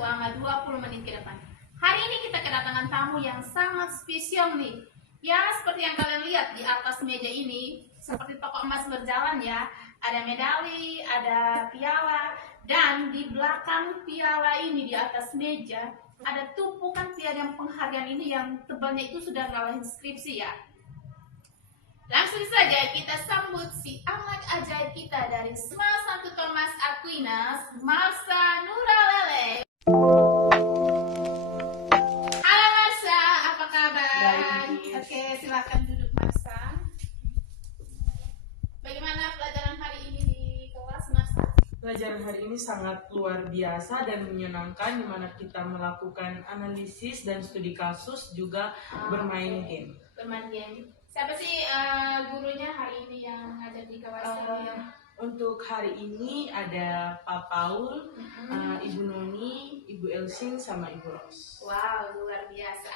selama 20 menit ke depan. Hari ini kita kedatangan tamu yang sangat spesial nih. Ya, seperti yang kalian lihat di atas meja ini, seperti toko emas berjalan ya. Ada medali, ada piala, dan di belakang piala ini di atas meja ada tumpukan piagam penghargaan ini yang tebalnya itu sudah ngalahin skripsi ya. Langsung saja kita sambut si anak ajaib kita dari SMA 1 Thomas Aquinas, Marsha Nuralele. Halo Marsha, apa kabar? Oke, silakan duduk Marsha. Bagaimana pelajaran hari ini di kelas Marsha? Pelajaran hari ini sangat luar biasa dan menyenangkan, di mana kita melakukan analisis dan studi kasus, juga bermain game. Bermain game. Siapa sih gurunya hari ini yang ngajar di kawasan ini? Untuk hari ini ada Pak Paul, Ibu Noni, Ibu Elsin, sama Ibu Ros. Wow, luar biasa.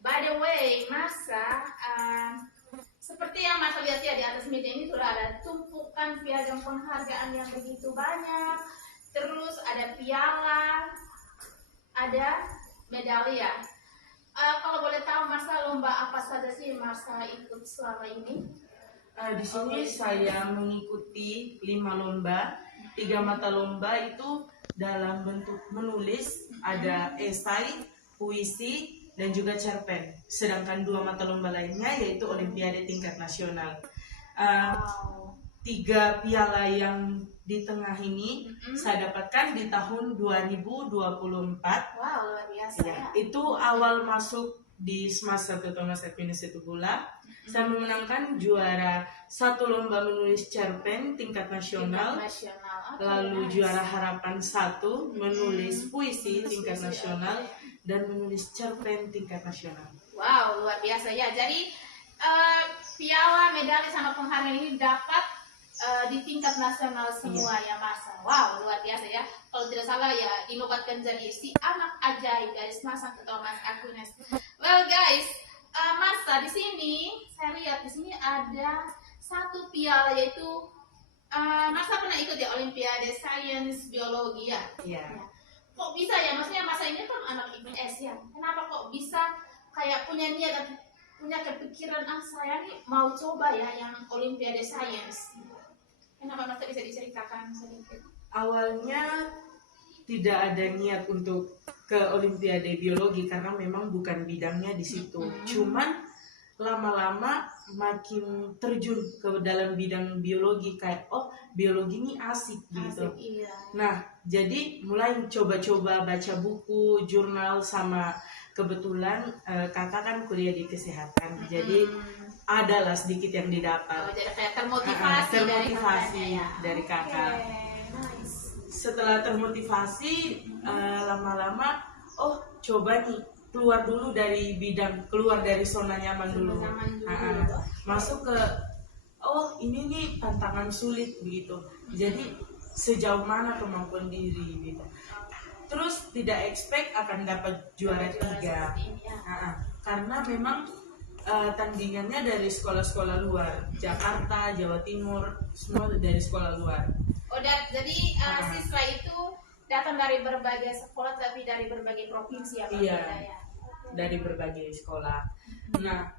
By the way, Marsha, seperti yang Marsha lihat ya di atas meja ini sudah ada tumpukan piagam penghargaan yang begitu banyak. Terus ada piala, ada medali ya. Kalau boleh tahu Marsha, lomba apa saja sih Marsha ikut selama ini? Di sini saya mengikuti 5 lomba. 3 mata lomba itu dalam bentuk menulis, ada esai, puisi, dan juga cerpen. Sedangkan 2 mata lomba lainnya yaitu Olimpiade tingkat nasional. 3 piala yang di tengah ini saya dapatkan di tahun 2024. Wow, luar biasa ya. Itu awal masuk di SMA 1 Thomas Aquinas itu pula. Saya memenangkan juara 1 lomba menulis cerpen tingkat nasional. Okay, Lalu juara harapan 1 menulis puisi tingkat nasional dan menulis cerpen tingkat nasional. Wow, luar biasa ya. Jadi piala, medali sama penghargaan ini dapat di tingkat nasional semua ya Marsha. Wow, luar biasa ya. Kalau tidak salah ya dinobatkan jadi si anak ajaib dari SMA 1 Thomas Aquinas. Well guys, Marsha, di sini saya lihat di sini ada 1 piala, yaitu Marsha pernah ikut ya Olimpiade Sains Biologi ya. Iya. Kok bisa ya? Maksudnya Marsha ini kan anak IPS ya. Kenapa kok bisa kayak punya niat dan punya kepikiran saya nih mau coba ya yang Olimpiade Sains? Kenapa Marsha, bisa diceritakan sedikit? Awalnya tidak ada niat untuk ke Olimpiade Biologi karena memang bukan bidangnya di situ. Cuman lama-lama makin terjun ke dalam bidang biologi, kayak biologi ini asik gitu. Iya. Nah, jadi mulai coba-coba baca buku, jurnal, sama kebetulan kakak kan kuliah di kesehatan. Jadi adalah sedikit yang didapat. Jadi kayak termotivasi dari kakak. Nice. Setelah termotivasi, lama-lama coba nih keluar dulu dari bidang, keluar dari zona nyaman dulu. Masuk ke ini nih tantangan sulit begitu. Jadi sejauh mana kemampuan diri gitu. Terus tidak expect akan dapat juara 3. Karena memang tandingannya dari sekolah-sekolah luar, Jakarta, Jawa Timur, semua dari sekolah luar. Jadi siswa itu datang dari berbagai sekolah, tapi dari berbagai provinsi ya Pak? Iya, dari berbagai sekolah. Nah,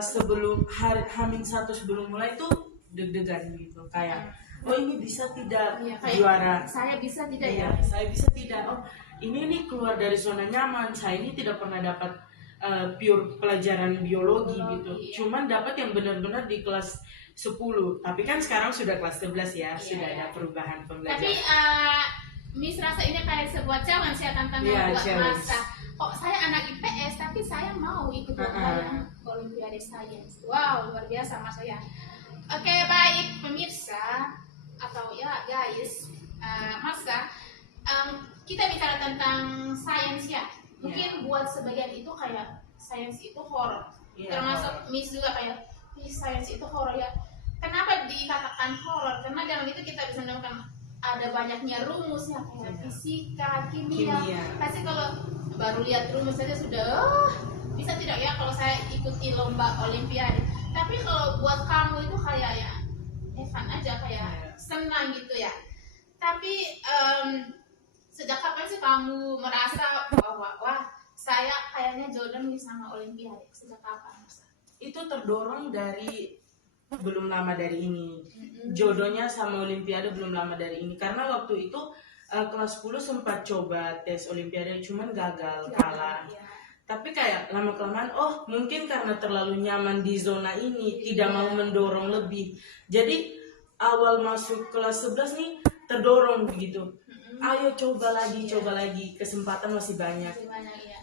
sebelum H-1 sebelum mulai itu deg-degan gitu, kayak ini bisa tidak juara. Saya bisa tidak ya? Saya bisa tidak. Ini nih keluar dari zona nyaman. Saya ini tidak pernah dapat pure pelajaran biologi gitu. Cuman dapat yang benar-benar di kelas 10. Tapi kan sekarang sudah kelas 11 ya, sudah ada perubahan pembelajaran. Tapi Miss rasa ini kayak sebuah challenge ya, tantangan buat Marsha. Kok saya anak IPS tapi saya mau ikut lomba Olimpiade Sains. Wow, luar biasa Marsha ya. Oke, baik pemirsa atau ya guys, Marsha, kita bicara tentang sains ya. Mungkin buat sebagian itu kayak sains itu horor. Termasuk Miss juga kayak sains itu horor ya. Kenapa dikatakan horor? Karena dalam itu kita bisa menemukan ada banyaknya rumusnya kayak fisika, kimia. Pasti kalau baru lihat rumus saja sudah bisa tidak ya kalau saya ikuti lomba Olimpiade. Tapi kalau buat kamu itu kayak ya fun aja, kayak senang gitu ya. Tapi sejak kapan sih kamu merasa bahwa wah saya kayaknya jodoh nih sama Olimpiade? Sejak kapan Mas? Itu terdorong dari belum lama dari ini. Jodohnya sama Olimpiade belum lama dari ini. Karena waktu itu kelas 10 sempat coba tes Olimpiade, cuman gagal, kalah. Ya. Tapi kayak lama-kelamaan, oh mungkin karena terlalu nyaman di zona ini, tidak mau mendorong lebih. Jadi awal masuk kelas 11 nih terdorong begitu. Ayo coba lagi, kesempatan masih banyak.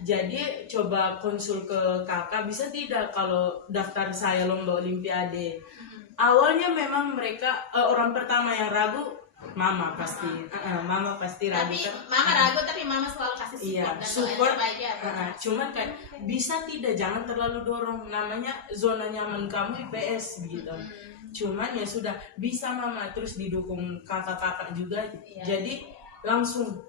Jadi coba konsul ke kakak, bisa tidak kalau daftar saya lomba Olimpiade. Awalnya memang mereka orang pertama yang ragu mama pasti. Mama pasti ragu. Tapi kan? mama ragu, tapi mama selalu kasih support. Iya, dan support. baik ya. Cuman kayak bisa tidak, jangan terlalu dorong. Namanya zona nyaman kamu IPS begitu. Cuman ya sudah bisa mama, terus didukung kakak-kakak juga. Jadi langsung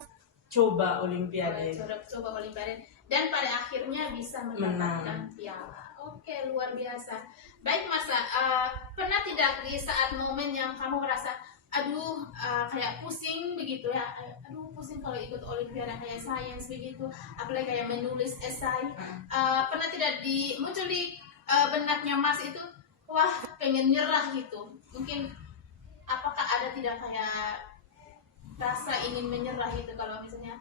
coba Olimpiade. Coba Olimpiade. Dan pada akhirnya bisa mendapatkan piala. Oke, luar biasa. Baik Mas, pernah tidak di saat momen yang kamu merasa aduh kayak pusing begitu ya, aduh pusing kalau ikut Olimpiade kayak sains begitu, apalagi kayak menulis esai, pernah tidak muncul di benaknya Mas itu, wah pengen nyerah gitu? Mungkin apakah ada tidak kayak rasa ingin menyerah gitu kalau misalnya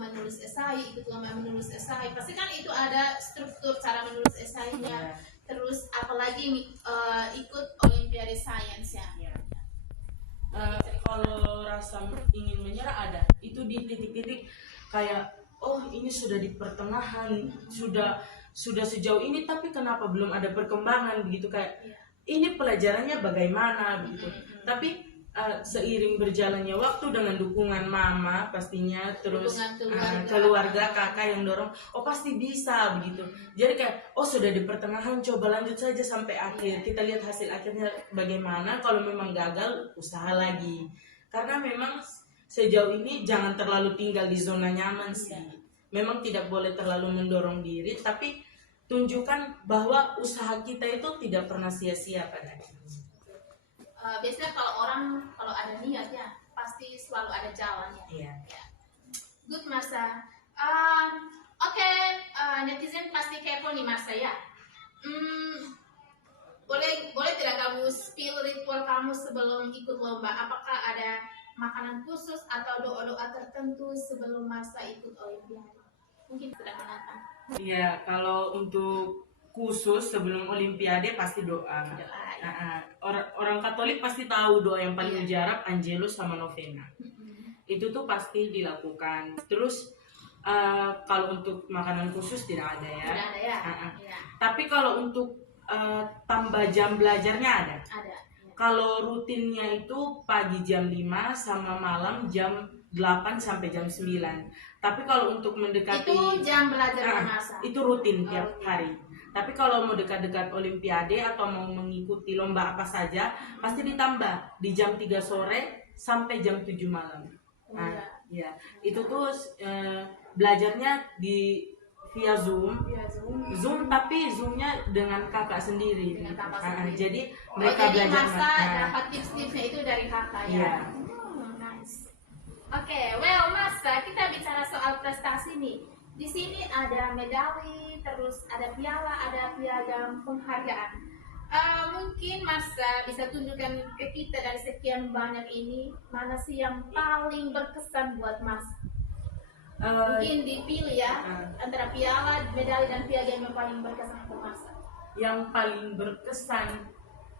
menulis esai, ikut lomba menulis esai, pasti kan itu ada struktur cara menulis esainya, terus apalagi ikut Olimpiade sains ya. Kalau rasa ingin menyerah ada, itu di titik-titik kayak oh ini sudah di pertengahan, sudah sejauh ini tapi kenapa belum ada perkembangan begitu, kayak ini pelajarannya bagaimana begitu. Tapi seiring berjalannya waktu dengan dukungan mama pastinya, terus keluarga kakak yang dorong, oh pasti bisa begitu. Jadi kayak oh sudah di pertengahan, coba lanjut saja sampai akhir, kita lihat hasil akhirnya bagaimana. Kalau memang gagal, usaha lagi. Karena memang sejauh ini jangan terlalu tinggal di zona nyaman sih. Memang tidak boleh terlalu mendorong diri, tapi tunjukkan bahwa usaha kita itu tidak pernah sia-sia pada akhirnya. Biasanya kalau ada niat ya pasti selalu ada jalannya. Iya. Good Masa. Oke, netizen pasti kepo nih Masa ya. Boleh tidak kamu spill ritual kamu sebelum ikut lomba? Apakah ada makanan khusus atau doa-doa tertentu sebelum Masa ikut Olimpiade? Mungkin sudah menantang. Iya, kalau untuk khusus sebelum Olimpiade pasti doa. Orang Katolik pasti tahu doa yang paling mujarab, Angelus sama Novena. Itu tuh pasti dilakukan. Terus kalau untuk makanan khusus tidak ada ya. Tidak ada ya. Tapi kalau untuk tambah jam belajarnya ada. Ada. Kalau rutinnya itu pagi jam 5 sama malam jam 8 sampai jam 9. Tapi kalau untuk mendekati itu jam belajar Masa. Itu rutin tiap hari. Tapi kalau mau dekat-dekat Olimpiade atau mau mengikuti lomba apa saja, pasti ditambah di jam 3 sore sampai jam 7 malam. Ya, itu tuh belajarnya via Zoom. Zoom tapi Zoomnya dengan kakak sendiri. Jadi mereka belajar. Masa dapat tips-tipsnya itu dari kakak ya. Nice. Oke, well Masa, kita bicara soal prestasi nih. Di sini ada medali, terus ada piala, ada piagam penghargaan. Mungkin Masa bisa tunjukkan ke kita dari sekian banyak ini, mana sih yang paling berkesan buat Masa? Mungkin dipilih ya, antara piala, medali, dan piagam yang paling berkesan untuk Masa. Yang paling berkesan,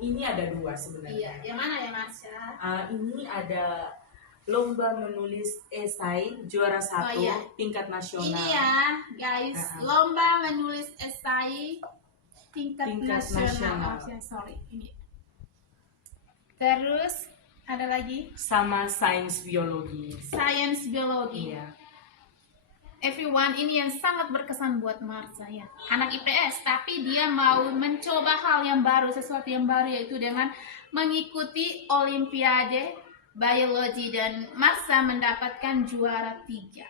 ini ada 2 sebenarnya. Iya, yang mana ya Masa? Ini ada lomba menulis esai juara 1 tingkat nasional. Ini ya guys, lomba menulis esai tingkat nasional. Sorry, ini. Terus ada lagi sama sains biologi. Sains biologi. Iya. Everyone, ini yang sangat berkesan buat Marsa ya. Anak IPS, tapi dia mau mencoba hal yang baru, sesuatu yang baru, yaitu dengan mengikuti Olimpiade biologi, dan Marsa mendapatkan juara 3.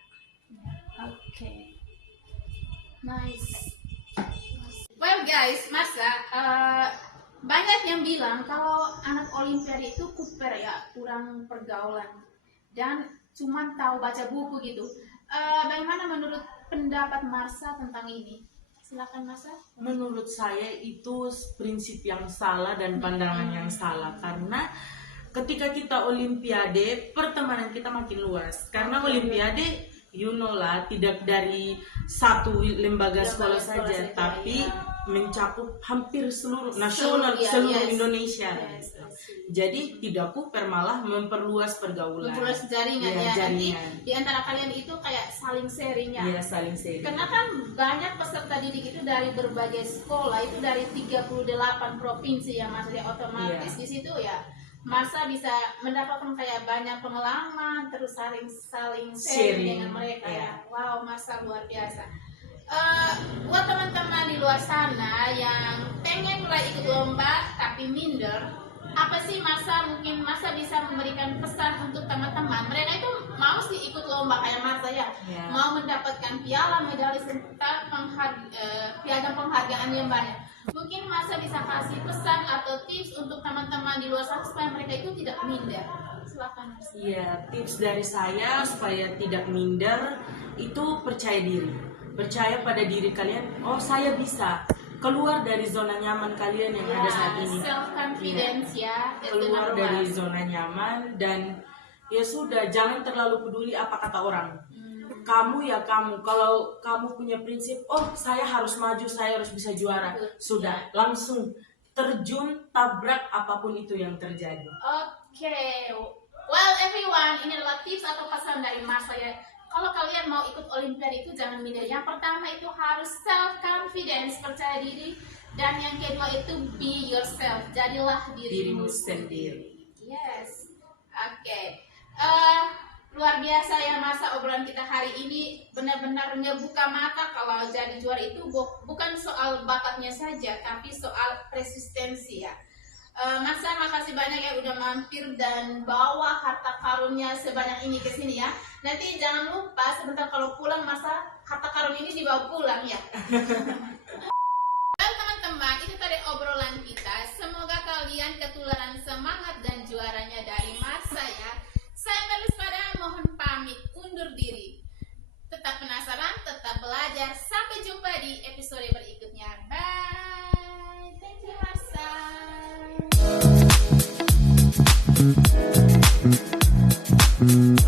Oke. Nice. Well guys, Marsa, banyak yang bilang kalau anak Olimpiade itu kuper ya, kurang pergaulan dan cuma tahu baca buku gitu. bagaimana menurut pendapat Marsha tentang ini? Silakan Marsha. Menurut saya itu prinsip yang salah dan pandangan yang salah, karena ketika kita olimpiade, pertemanan kita makin luas. Karena olimpiade, you know lah, tidak dari satu lembaga sekolah saja, tapi mencakup hampir seluruh nasional, seluruh Indonesia. Jadi tidak kuper, malah memperluas pergaulan, memperluas jaringan ya. Nanti di antara kalian itu kayak saling sharing ya. Iya, saling sharing. Karena kan banyak peserta didik itu dari berbagai sekolah, itu dari 38 provinsi ya Mas, ya otomatis di situ ya Marsha bisa mendapatkan kayak banyak pengalaman, terus saling sharing dengan mereka ya. Wow, Marsha luar biasa. Buat teman-teman di luar sana yang pengen mulai ikut lomba tapi minder, apa sih mungkin Marsha bisa memberikan pesan untuk teman-teman? Mereka itu mau sih ikut lomba kayak Marsha ya, mau mendapatkan piala, medali serta piagam penghargaan yang banyak. Mungkin Marsha bisa kasih pesan atau tips untuk teman-teman di luar sana supaya mereka itu tidak minder. Silakan Marsha. Iya, tips dari saya supaya tidak minder itu percaya diri. Percaya pada diri kalian, oh saya bisa keluar dari zona nyaman kalian yang ada saat ini. Self confidence ya. Keluar dari zona nyaman dan ya sudah, jangan terlalu peduli apa kata orang. Kamu ya kamu, kalau kamu punya prinsip, oh saya harus maju, saya harus bisa juara, sudah langsung terjun, tabrak apapun itu yang terjadi. Oke. Well everyone, ini adalah tips atau pesan dari Marsha ya. Kalau kalian mau ikut olimpiade itu jangan minder. Yang pertama itu harus self confidence, percaya diri, dan yang kedua itu be yourself, jadilah dirimu sendiri. Yes. Oke. Luar biasa ya Marsha, obrolan kita hari ini benar-benar ngebuka mata kalau jadi juara itu bukan soal bakatnya saja, tapi soal resistensi ya. Marsha, makasih banyak ya udah mampir dan bawa harta karunnya sebanyak ini ke sini ya. Nanti jangan lupa sebentar kalau pulang Marsha, harta karun ini dibawa pulang ya. Dan teman-teman, itu tadi obrolan kita. Semoga kalian ketularan semangat dan juaranya dari Marsha ya. Saya Melis Pada mohon pamit undur diri. Tetap penasaran, tetap belajar. Sampai jumpa di episode berikutnya. Bye. Thank you Marsha. Thank you.